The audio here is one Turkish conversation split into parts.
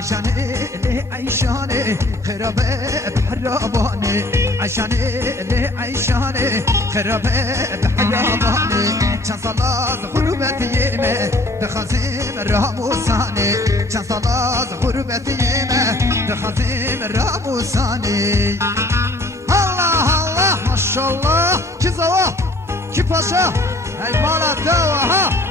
عشان اللي عيشاني خرابة بحراباني عشان اللي عيشاني خرابة بحراباني كان صلاة غربتي يمه دخزيم الراموساني كان صلاة غربتي يمه دخزيم الراموساني الله الله ما شاء الله كزوا كباشا هاي مالا دوا ها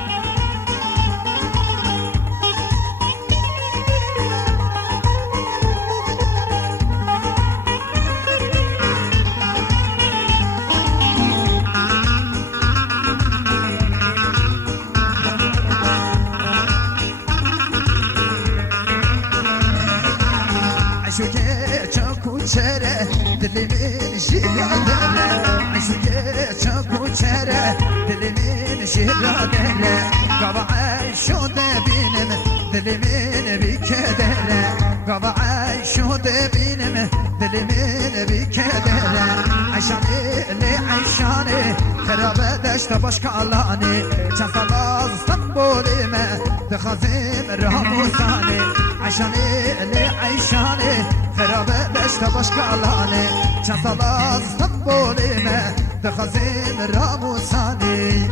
çere dilimin şiradele Aşıke çok çere dilimin şiradele Gava'y şu de benim dilimin bir kedere Gava'y şu de benim dilimin bir kedere Ayşaneli ayşani Kharabe deşte başka alani Çansalaz İstanbul'ime Dexazim Ramuzani Ayşaneli ayşani Kharabe deşte başka alani Çansalaz İstanbul'ime Dexazim Ramuzani